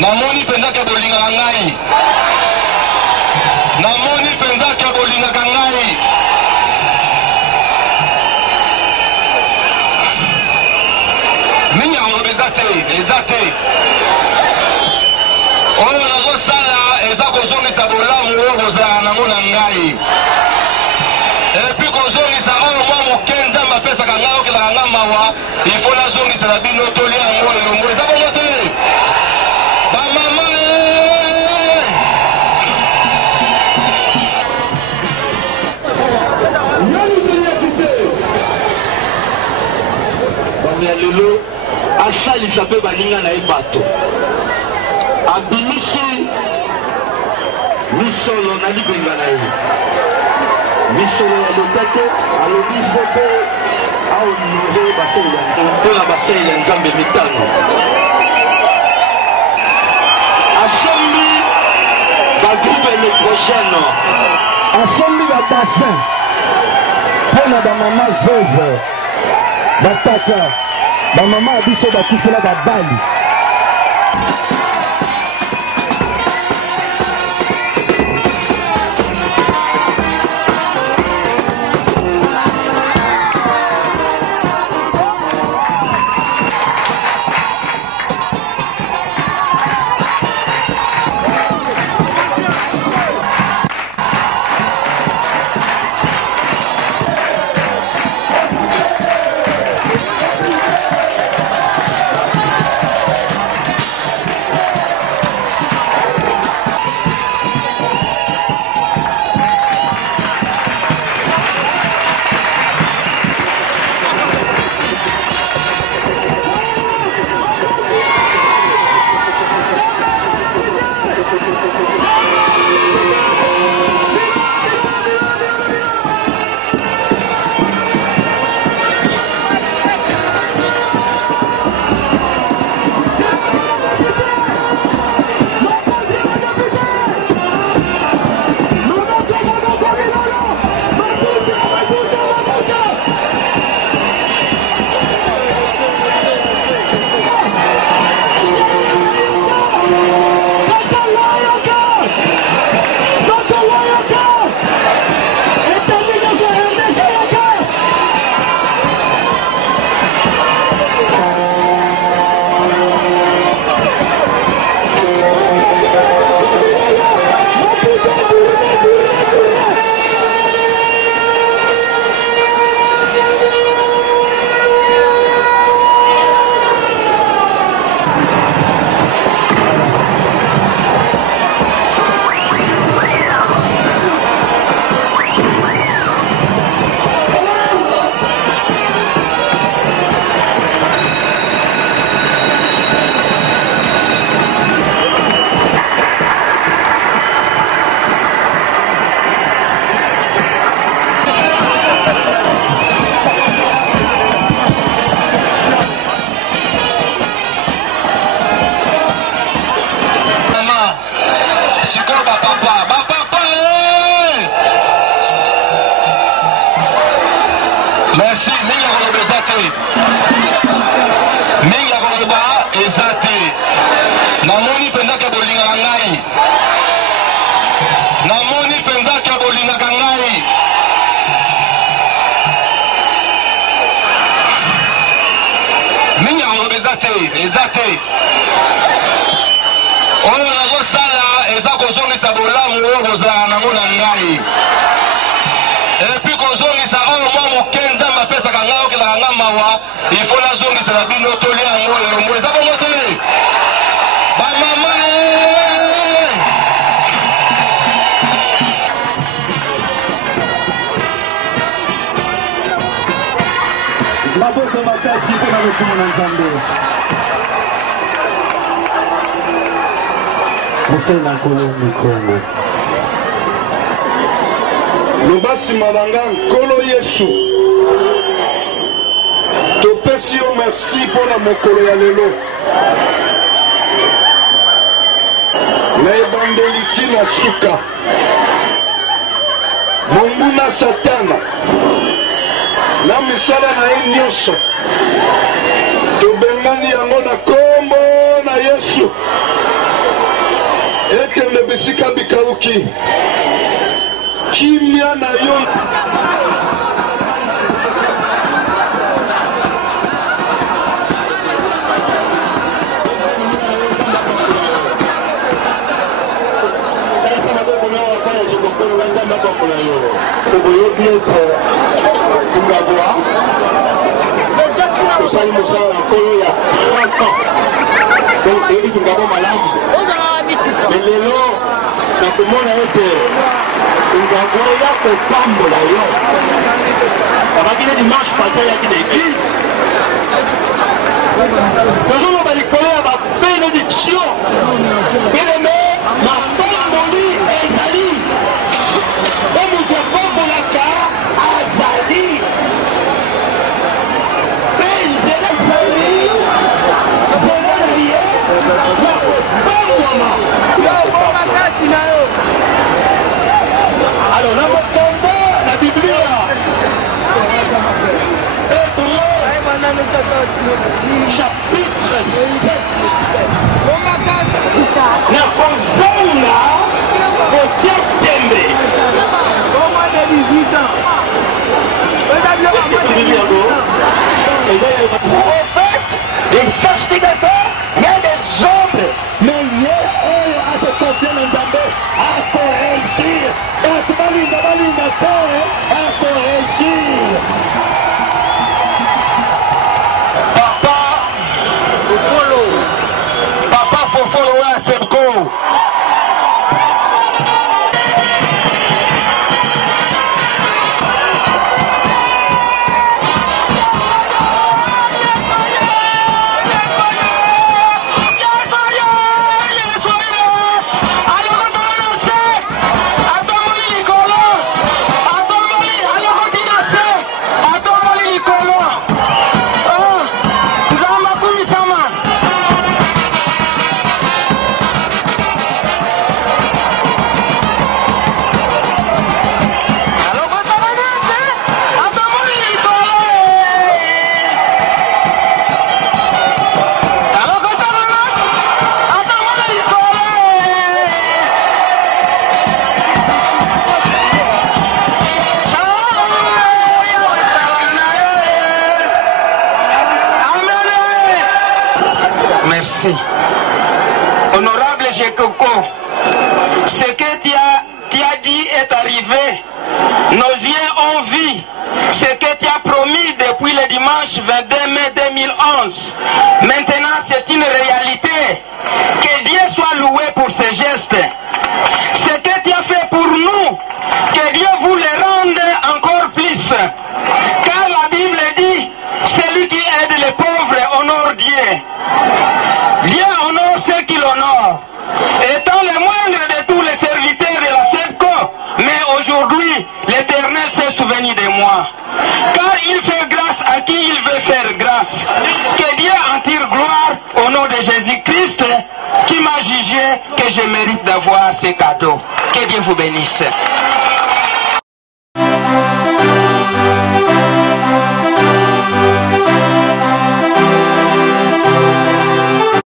namoni penza ke bolinga ngai namoni penza ke bolinga ngai minya ngo ezate oyo nazosala eza kozongisa bolamu oyo kozala nango na ngai epuis kozongisa oyo mwa moke nzambe apesaka ngai okelaka nga mawa ifo nazongisa na bino tolia yango elongo eza bongo te bamama ya lelo asalisa mpe baninga na ye bato abimisi misolo na libenga na ye misolo ya lotate alobi fo mpe ahonore mpona basali ya nzambe mitano asombi bagroupe électrogène asombi babassin mpona bamama veuve bataka bamama ya biso bakufela babali merci mingi akoloba eza te mingi akoloba eza te namoni mpenza ke bolingaka ngai namoni mpenza ke bolingaka ngai mingi akoloba eza te oyo nazosala eza kozongisa bolamu oyo kozalaka nango na ngai epuis kozongisa oyo mwa moke nzambe apesaka ngai okelaka nga mawa ifo nazongisa na bino tolia yango elongo eza bongo te bamama maboko makasi mpona lokumu na nzambe mosali na nkolo mikongo loba nsima na nga nkolo yesu topesi yo merci mpona mokolo ya lelo na ebandeli ntina suka monguna satana na misala na ye nyonso tobengani yango na kombo na yesu ekende bisika bikauki kimia na yo osali mosala nkolo ya 30 ans donc toyebi tungabo malamu me lelo nakomona ete tungabo ya kopambola yo abaki ne dimanche passé ayaki na église tozoloba likolo ya babenediction beleme mapamboli ezali o moto apambolaka azali alors, la Mokombo, la Biblia, chapitre 7. La Kozanga, Kotia Tembe. Prophète, les sacrificateurs, il y a des hommes, mais il y a à se confier dans Zambé, à corrigir. À corrigir. Papa Fofolo à Sebko. Merci. Honorable Jekoko, ce que tu as dit est arrivé. Nos yeux ont vu ce que tu as promis depuis le dimanche 22 mai 2011. Maintenant, c'est une réalité. Que Dieu soit loué pour ce geste. Ce que tu as fait pour nous, que Dieu vous le rende encore plus. Car la Bible dit, celui qui aide les pauvres honore Dieu. Dieu honore ceux qui l'honorent. Étant le moindre de tous les serviteurs de la SEPCO, mais aujourd'hui, l'Éternel s'est souvenu de moi. Car il fait grâce à qui il veut faire grâce. Que Dieu en tire gloire au nom de Jésus-Christ, qui m'a jugé que je mérite d'avoir ces cadeaux. Que Dieu vous bénisse.